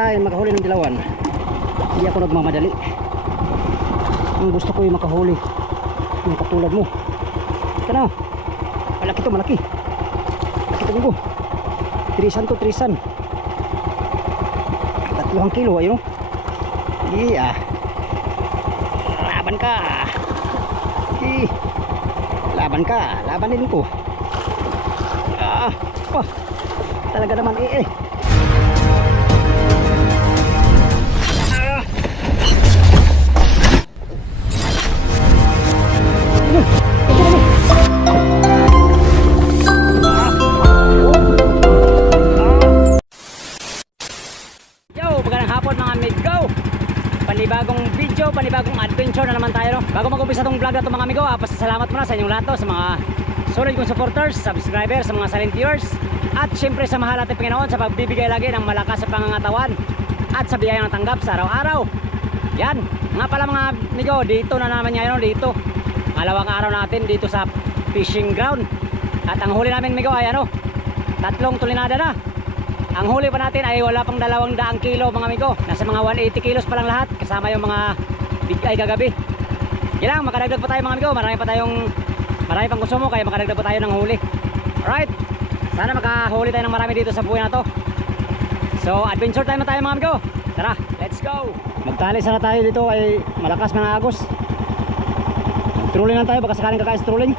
Time makahuli ng dilawan. Hindi ako nagmamadali. Ang gusto ko yung makahuli. Yung katulad mo. Ito na. Malaki to, malaki. Malaki to ko. Trisan to, trisan. Tatluhang kilo, ayun o. Iya. Laban ka. Eh. Laban ka. Laban din ko. Ah. Oh. Talaga naman eh eh. Mag-umpisa tong vlog na to mga amigo, ah, pasasalamat muna sa inyong lahat to, sa mga solid kong supporters, subscribers, sa mga silent viewers, at syempre sa mahal natin Panginoon sa pagbibigay lagi ng malakas sa pangangatawan at sa biyayang natanggap sa araw-araw. Yan, nga pala mga amigo, dito na naman no? dito. Malawang araw natin dito sa fishing ground. At ang huli namin amigo ay ano, tatlong tulinada na. Ang huli pa natin ay wala pang dalawang daang kilo mga amigo. Nasa mga 180 kilos pa lang lahat kasama yung mga big eye kagabi. Yan lang, makadagdag pa tayo mga amigo. Marami pa tayong marami pang konsumo kaya makadagdag pa tayo ng huli. Alright. Sana makahuli tayo ng marami dito sa buhay na to. So, adventure time na tayo mga amigo. Tara, let's go. Magtali sana tayo dito ay malakas mga agos. Trolling lang tayo baka sakaling kakais trolling.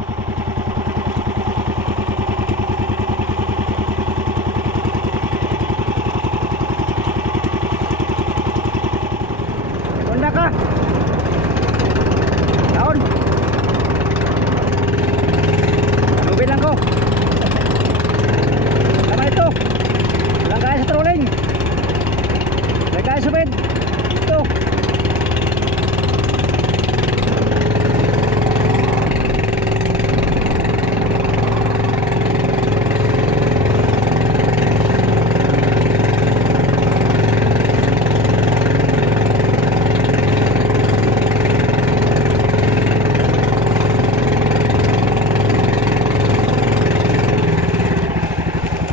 Honda ka. Down. Lubid lang ko. Tama ito. Walang kaya sa trolling. Walang kaya sa bed. Ito.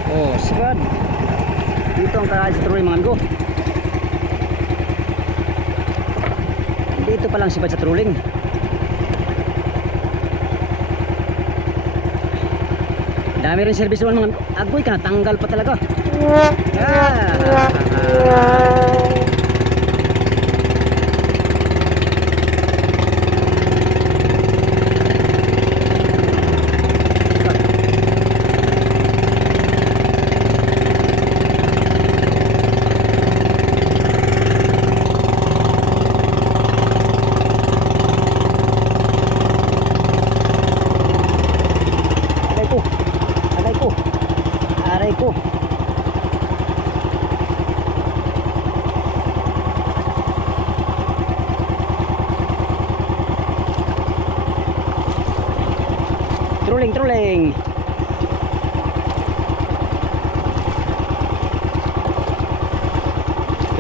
Oh, sigad. Dito trolling mga amigo. Dito pa lang sibad sa trolling. Dami rin service naman mga agoy ka natanggal pa talaga. Ah. Aray ko. Aray ko. Aray ko. Trolling, trolling.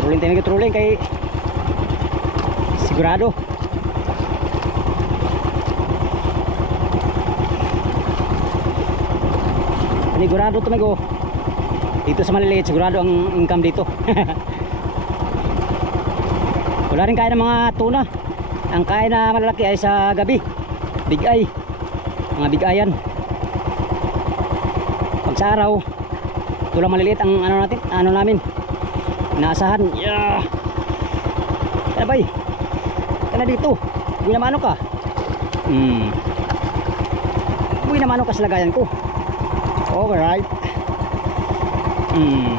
Trolling tayo trolling kay sigurado. Panigurado to migo. Dito sa maliliit sigurado ang income dito. Wala rin kaya ng mga tuna. Ang kaya na malalaki ay sa gabi. Big eye. Mga big eye yan. Pag sa araw, ito lang maliliit ang ano natin, ano namin. Inaasahan. Yeah. Kaya bay. Kana dito. Buwi naman ano ka. Hmm. Buwi naman ano ka sa lagayan ko. Alright. Hmm.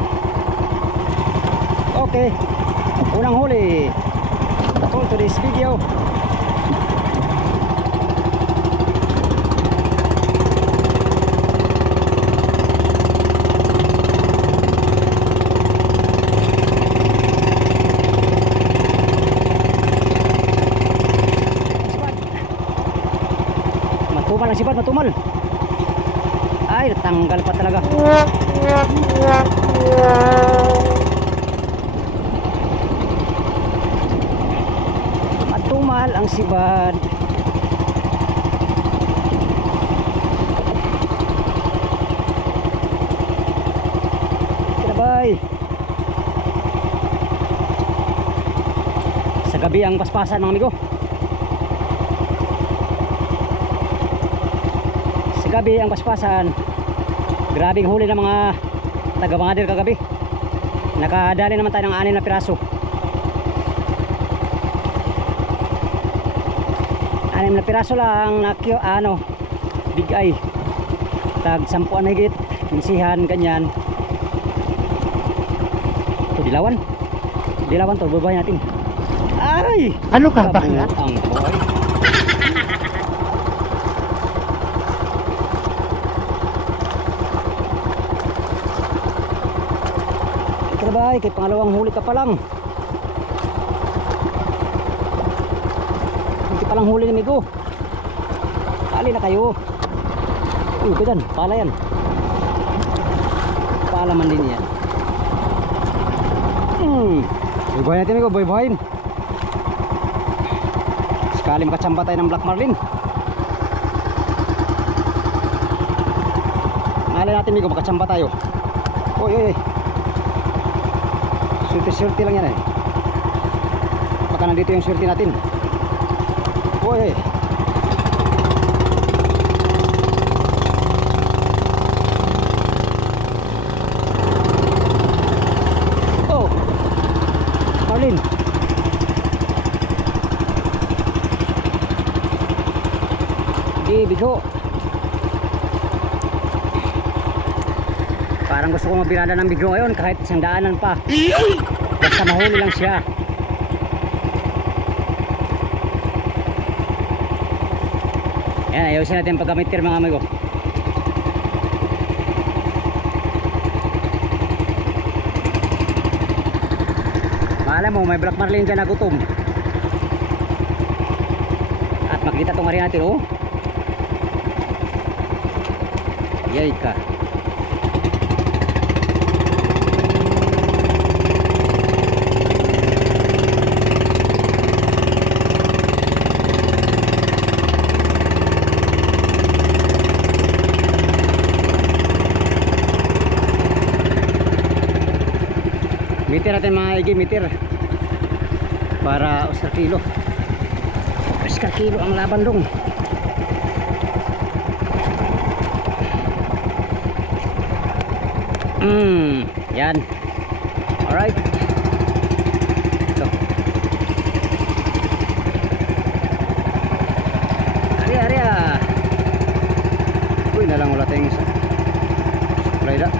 Okay. Unang huli. For today's video. dapat matumal. Ay natanggal pa talaga. Matumal ang sibad. Kinabay. sa gabi ang paspasan mga amigo. Gabi ang paspasan. Grabing huli ng mga taga bangadir kagabi. Nakadali naman tayo ng anin na piraso. Anim na piraso lang na kyo, ano big eye tag sampuan na higit minsihan ganyan. Ito dilawan. Dilawan to babay natin. Ay! Ano ka ba? Kabuang boy. Trabay, kay pangalawang huli ka pa lang. Hindi pa lang huli ni Migo. Ali na kayo. Uy, ito yan, pala yan. Pala man din yan. Hmm. Boy natin Migo, boy boyin. Sekali makachamba tayo ng Black Marlin. Malay natin Migo, makachamba tayo. Uy, uy, uy. Swerte-swerte lang yan eh. Baka nandito yung swerte natin. Uy. Oh. Marlin. Di, bigo. Ko mabirada ng bigyo ngayon kahit isang daanan pa. Basta mahuli lang siya. Yan, ayusin natin pagkamitir mga amigo. Maalam mo, may black marlin dyan na gutom. At makita itong rin natin, oh. Yay ka. Meter natin mga igi. Para Oscar kilo. Oscar kilo ang laban dong. Hmm, yan. Alright. Ito. Ari, ari ah. Uy, nalang wala tayong isa. Supply na.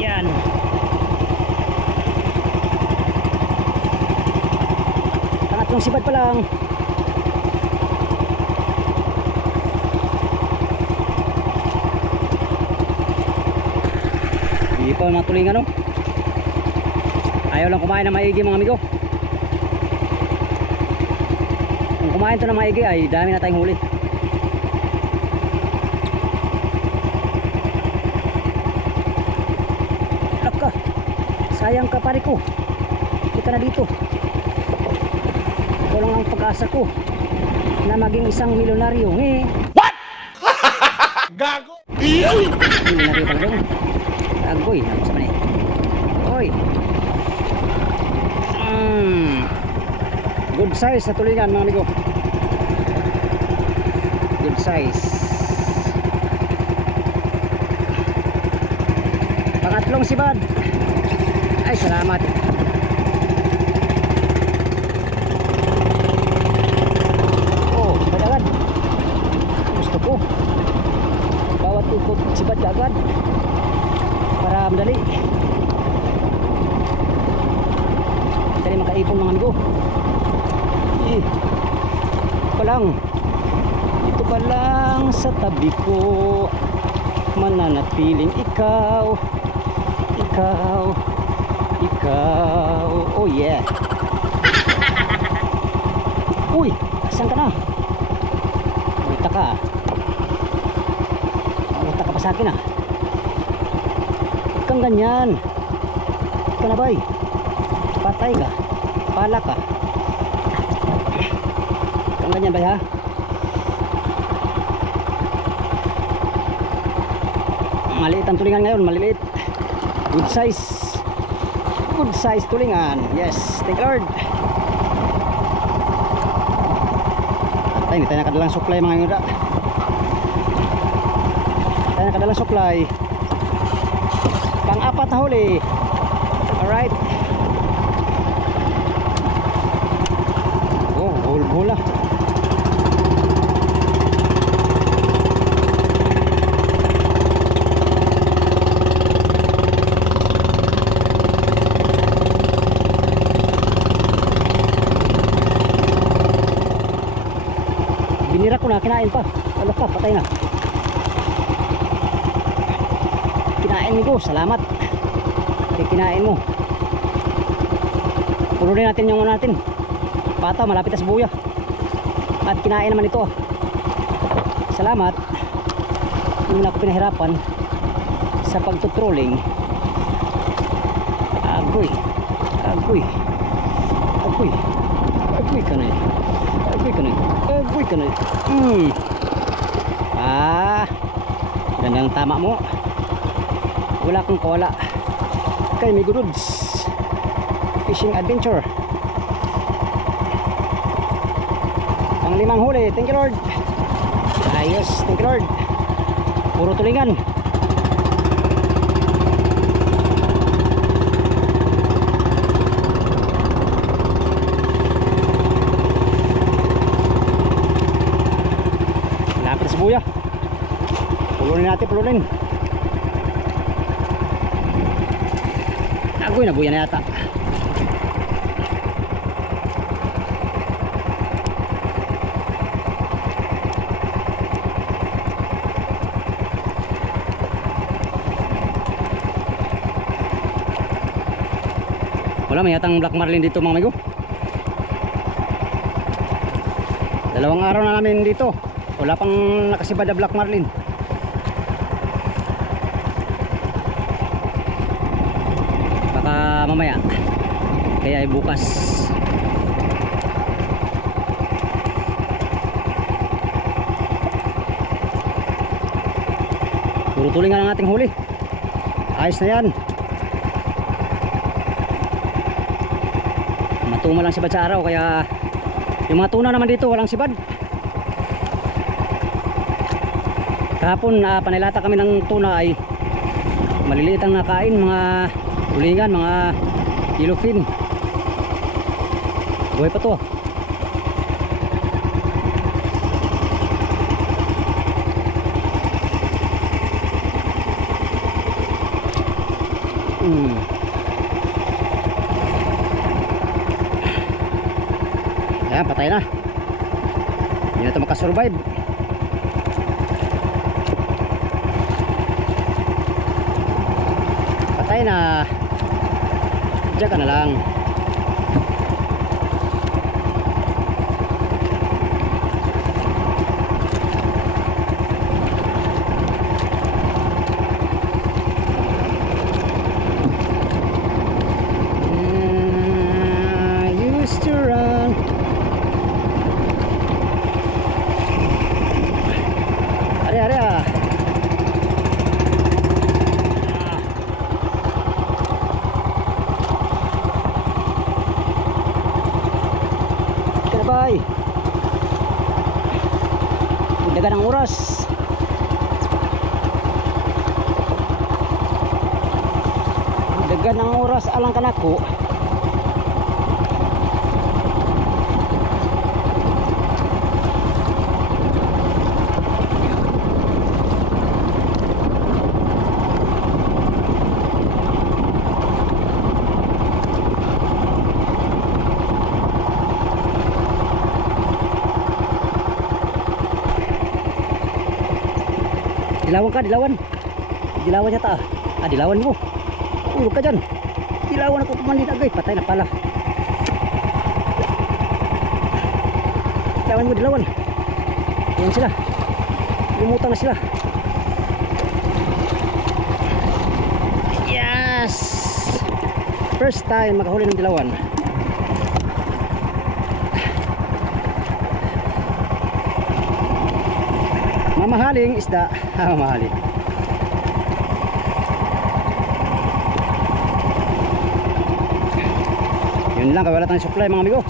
Yan. Pangatlong sibad pa lang. Hindi pa matulingan no. Ayaw lang kumain ng maigi mga amigo. Kung kumain to ng maigi ay dami na tayong huli. Laka. Sayang ka pare ko. Ka na dito. Pag-asa ko na maging isang milyonaryo. Eh, Gago! milyonaryo talaga yun. Agoy, ako sa manay. Oy. Mm. Good size sa tulingan mga amigo. Good size. Pangatlong sibad. Ay, salamat. Oh, agad Gusto ko. Bawat ikot agad. Para madali. Madali makaipon mga amigo. Eh, ito pa lang. Ito pa lang sa tabi ko. Mananatiling ikaw. Ikaw. Ikaw. Oh yeah. Uy, asan ka na? Multa ka. Multa ka pa sa akin ah. Kang ganyan. Ka na bay. Patay ka. Pala ka. Kang ganyan bay ha. Maliit ang tulingan ngayon, maliliit. Good size. Good size tulingan. Yes, thank you Lord. Ay, hindi tayo nakadalang supply mga yuda. Tayo nakadalang supply. Pang-apat na huli. Alright. Oh, hul-hula. Binira ko na, kinain pa. Ano ka, patay na. Kinain ko, salamat. Kaya kinain mo. Pununin natin yung ano natin. Pata, malapit sa buya. At kinain naman ito. Salamat. Hindi na ako pinahirapan sa pagtutrolling. Agoy. Agoy. Agoy. Agoy ka na eh. Agoy ka na eh. Agoy ka na eh. Hmm. Ah. Ganda ang tama mo. Wala kang kawala. Kay may goods. Fishing adventure. Ang limang huli. Thank you Lord. Ayos. Thank you Lord. Puro tulingan. Lapit buya. Pulunin natin, pulunin. Agoy na buya na yata. Wala, may yatang black marlin dito mga amigo. Dalawang araw na namin dito. Wala pang nakasibad na black marlin. Baka mamaya. Kaya ay bukas. Puro tulingan ang ating huli. Ayos na yan. Matuma lang sibad sa araw kaya yung mga tuna naman dito walang sibad. Kahapon uh, panilata kami ng tuna ay maliliit ang nakain mga tulingan, mga yellowfin. Buhay pa to. Hmm. Ayan, patay na. Hindi na ito makasurvive. Patay na. Diyan ka na lang. I used to run Are, are, ah. Kinabay. Dagan ang oras. Dagan ang oras alang kanako. Dilawan ka, dilawan. Dilawan yata. ah. Ah, dilawan mo. Ulog ka dyan. Dilawan ako pumanin agay. Patay na pala. Dilawan mo, dilawan. Ayan sila. Lumutang na sila. Yes! First time makahuli ng dilawan. mamahaling isda. Ah, mamahaling yun lang kawala tayong supply mga amigo.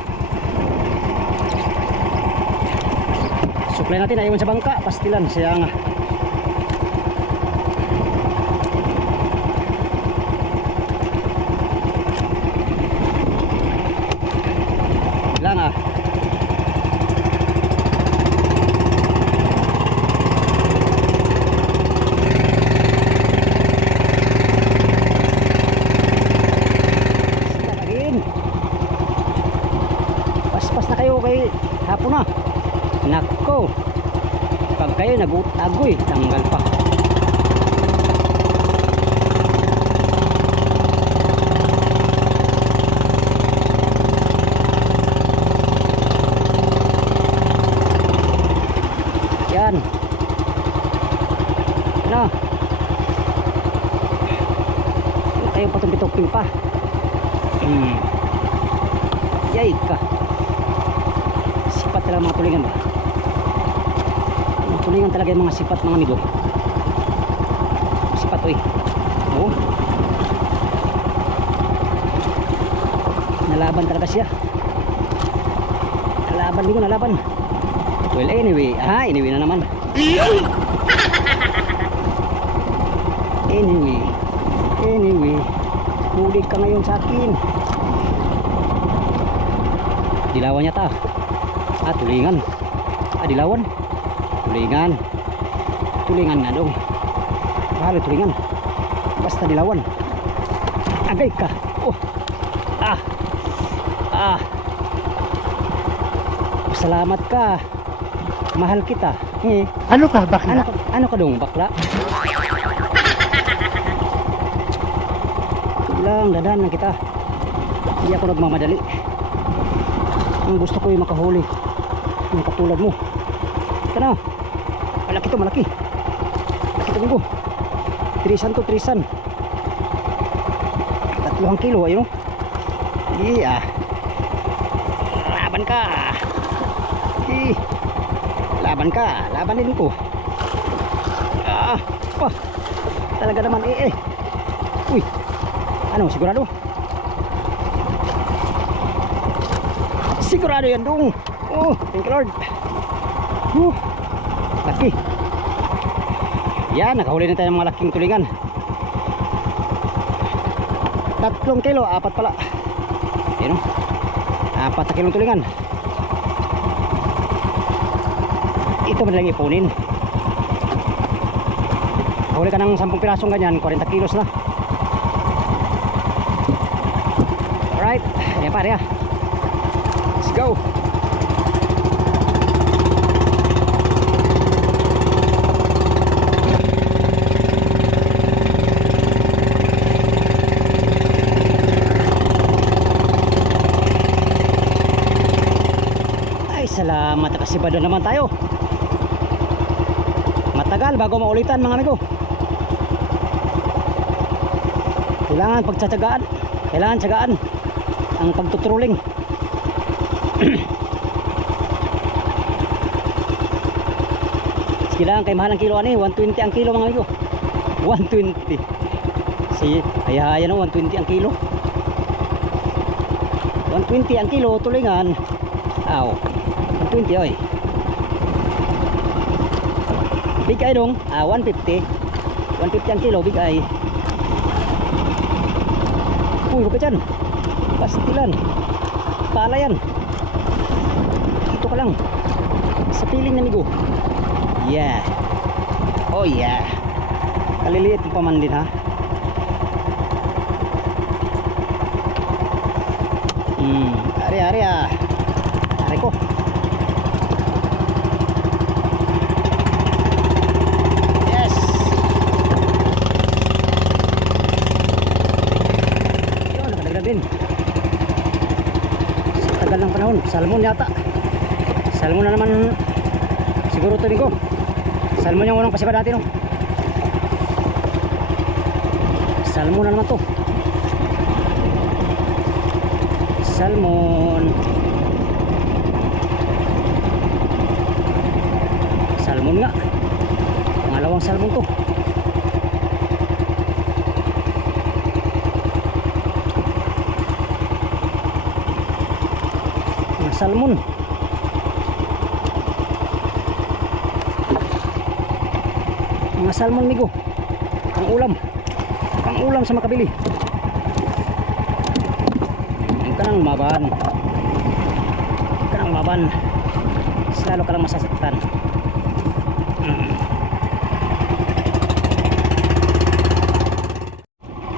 Supply natin ay sa bangka pastilan siya nga. Yung mga amigo. Sipat oy. Oo. Nalaban talaga siya. Nalaban amigo, nalaban. Well anyway, ah anyway na naman. Anyway, anyway, huli ka ngayon sa akin. Dilawan yata. Ah, tulingan. Ah, dilawan. Tulingan. Tulingan nga dong. Mahal tulingan. Basta dilawan. Agay ka. Oh. Ah. Ah. Salamat ka. Mahal kita. Eh, Ano ka, ano, bakla? ka- ano ka dong bakla? lang, dadaan lang kita. Hindi ako nagmamadali. Ang gusto ko yung makahuli. Yung katulad mo. Ito na. Malaki to, malaki. Minggo. Trisan to, trisan. Tatluhang kilo, ayun ah. Laban ka. Hindi. Laban ka. Laban din ko. Ah. Wah. Talaga naman eh eh. Uy. Ano, sigurado? Sigurado yan dong. Oh, thank you Lord. Oh, laki. Yan, nakahuli na tayo ng mga laking tulingan. Tatlong kilo, apat pala. Yan o. Apat na kilong tulingan. Ito madalang ipunin. Huli ka ng 10 pirasong ganyan, 40 kilos na. Alright, ayan pare ah. Let's go. Ay, kasi ba naman tayo. Matagal bago maulitan mga amigo. Kailangan pagtsatsagaan. Kailangan tsagaan ang pagtuturuling. Sige lang, kay mahal ang kilo ani, 120 ang kilo mga amigo. 120. Si, hayahaya no, 120 ang kilo. 120 ang kilo, tulingan. Aw, 120 oy. Big eye dong, ah, 150. 150 ang kilo, big eye. Uy, huwag ka dyan. Pastilan. Pala yan. Dito ka lang. Sa piling na migo. Yeah. Oh yeah. Kaliliit mo pa man din ha. Hmm. Ari, ari ah. Ari ko. Yes. Yun, nakadagdag din. Sa tagal ng panahon, salmon yata. Salmon na naman siguro ito ko. Salmon yung unang pasiba dati no. Salmon na naman to. Salmon. Salmon nga. Pangalawang salmon to. Salmon. Mga salmon migo. Pang ulam. Pang ulam sa makabili. Ang kanang maban. Ang kanang maban. Mas Lalo ka lang masasaktan. Mm.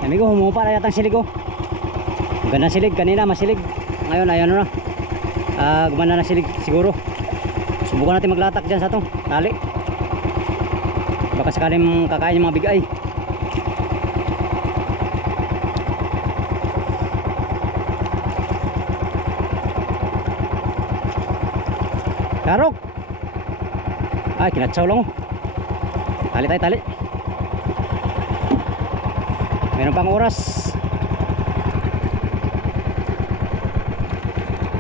Amigo, humupa na yata ang silig oh. Ganda silig, kanina masilig. Ngayon, ayun na. Ah, gumanda na silig siguro. Subukan natin maglatak dyan sa to. Tali. Baka sakaling kakain yung mga bigay. Karok! Ay, kinatsaw lang oh. Tali tayo, tali. Meron pang oras.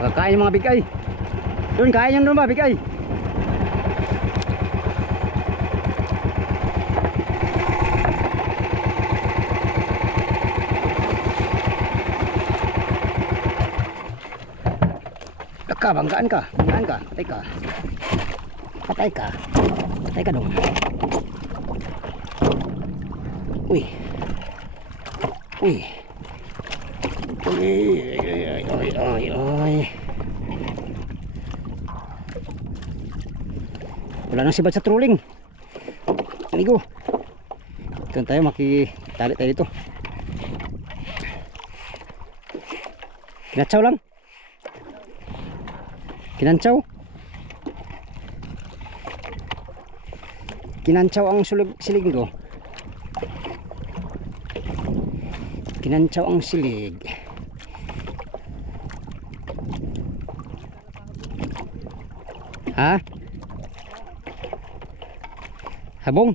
Kakain yung mga bigay. Doon, kain yung doon ba, bigay? Ka, banggaan ka. Banggaan ka. Patay ka. Patay ka. Patay ka dong. Uy. Uy. Uy. Uy. Uy. Uy. Uy. Uy. Wala nang sibad sa trolling. Amigo. Ito tayo makitali tayo dito. Kinatsaw lang. Kinantsaw. Kinantsaw ang sulig, silig ko. Kinantsaw ang silig. Ha? Habong?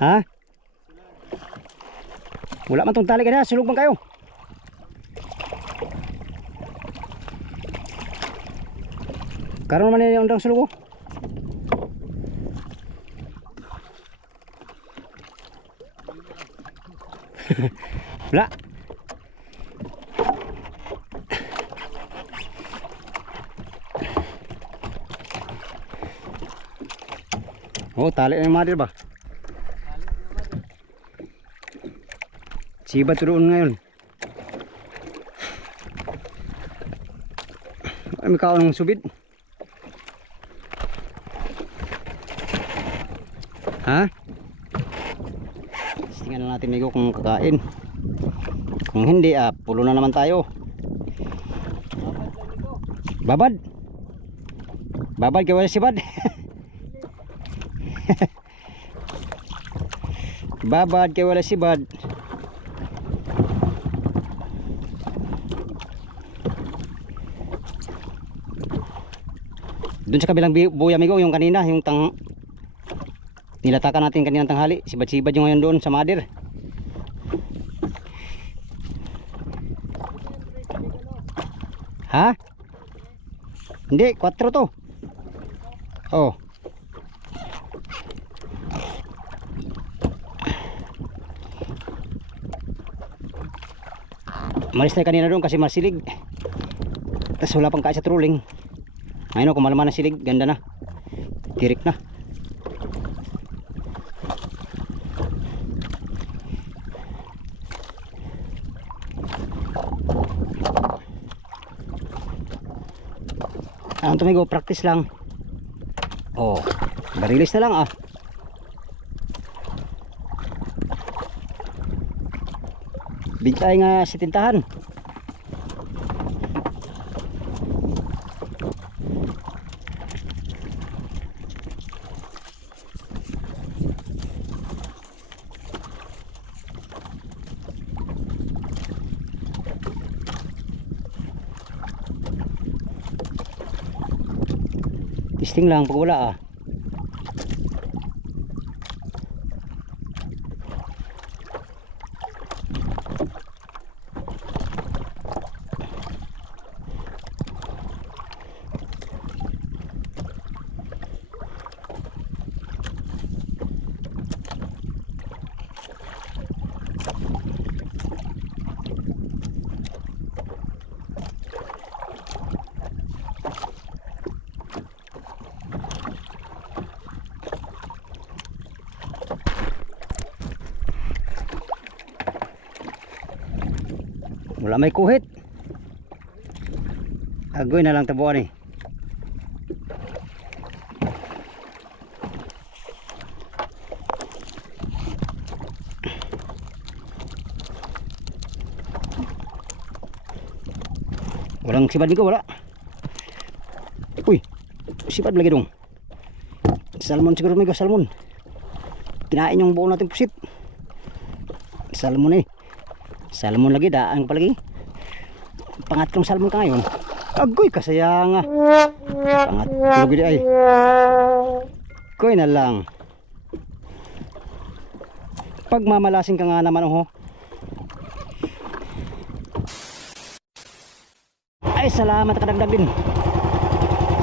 Ha? Wala man tong tali kanina, sulog man kayo. Karon man yung undang sulog oh. Wala. Oh, tali na mother ba? Sibat doon ngayon. Ay, may kaon ng subid. Ha? Tingnan na natin migo kung kakain. Kung hindi, ah, pulo na naman tayo. Babad. Babad kaya wala sibad. Babad kaya wala sibad. Doon sa kabilang bi- buya amigo, yung kanina, yung tang nilatakan natin kanina tanghali, sibad-sibad yung ngayon doon sa madir. Ha? Hindi, 4 to. Oh. Malis na kanina doon kasi masilig. Tapos wala pang kaya sa trolling. Ayun o, kumalaman na silig. Ganda na. Tirik na. Ang tumigo, practice lang. Oh, barilis na lang ah. Bigay nga sa tintahan. Testing lang pag wala ah. Wala may kuhit. Agoy na lang tabuan eh. Walang sibad ko, wala. Uy, sibad lagi dong. Salmon siguro may salmon. Kinain yung buo natin pusit. Salmon eh. Salmon lagi, daang pa lagi. Pangatlong salmon ka ngayon. Agoy, kasayang ah. Pangatlong gidi ay. Koy na lang. Pagmamalasin ka nga naman oh. Ay, salamat kadagdag din.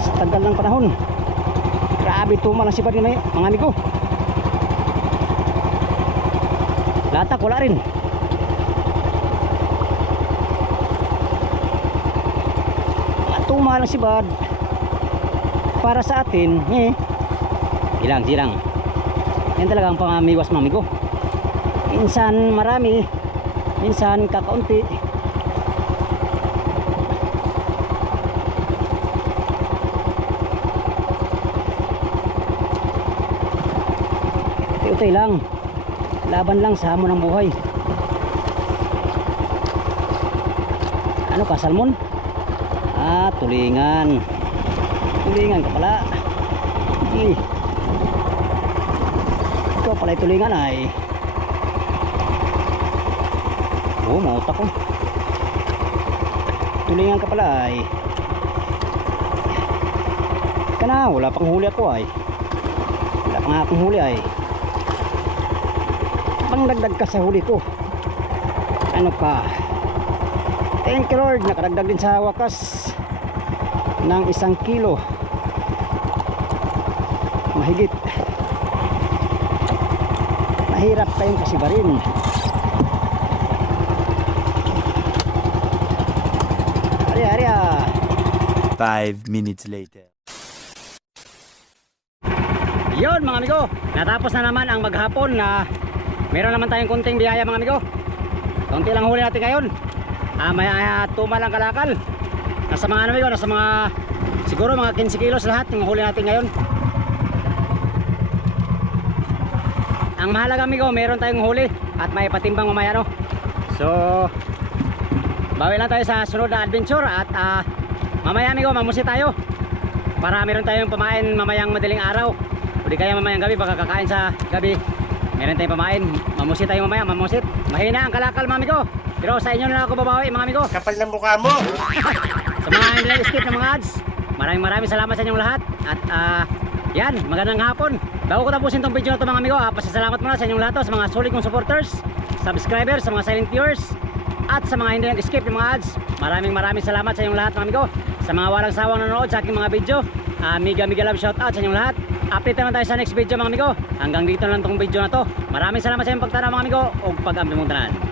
Sa tagal ng panahon. Grabe tumal ang sipad ni mga amigo. Latak wala rin. Mga tumal ang sibad. Para sa atin, eh. Ilang, silang. Yan talaga ang pangamiwas mga amigo. Minsan marami, minsan kakaunti. Utay lang. Laban lang sa hamon ng buhay. Ano ka, salmon? Tulingan. Tulingan ka pala. Sige. Ikaw pala tulingan ay. Oh, mautak ko. Tulingan ka pala ay. Kana, wala pang huli ako ay. Wala pang akong huli ay pangdagdag ka sa huli ko ano pa thank you lord nakadagdag din sa wakas ng isang kilo mahigit mahirap tayong kasibarin ari ari ah Five minutes later. Yun mga amigo, natapos na naman ang maghapon na meron naman tayong kunting biyaya mga amigo. Kunti lang huli natin ngayon. Ah, may ah, tuma lang kalakal. Nasa mga ano amigo, nasa mga siguro mga 15 kilos lahat yung huli natin ngayon. Ang mahalaga amigo, meron tayong huli at may patimbang mamaya no. So, bawi lang tayo sa sunod na adventure at ah, mamaya amigo, mamusi tayo. Para meron tayong pamain mamayang madaling araw. O di kaya mamayang gabi, baka kakain sa gabi. Meron tayong pamain. Mamusit tayo mamaya, mamusit. Mahina ang kalakal mga amigo. Pero sa inyo na ako babawi mga amigo. Kapal ng mukha mo! Mga hindi skip ng mga ads. Maraming maraming salamat sa inyong lahat. At ah, yan, magandang hapon. Bago ko tapusin tong video na to mga amigo, ah, pasasalamat muna sa inyong lahat sa mga solid kong supporters, subscribers, sa mga silent viewers, at sa mga hindi ng mga ads. Maraming maraming salamat sa inyong lahat mga amigo. Sa mga walang sawang nanonood sa aking mga video, ah, miga miga love shout out sa inyong lahat. Update naman tayo sa next video mga amigo. Hanggang dito lang tong video na to. Maraming salamat sa inyong pagtanaw mga amigo o pag-ampi mong tanan.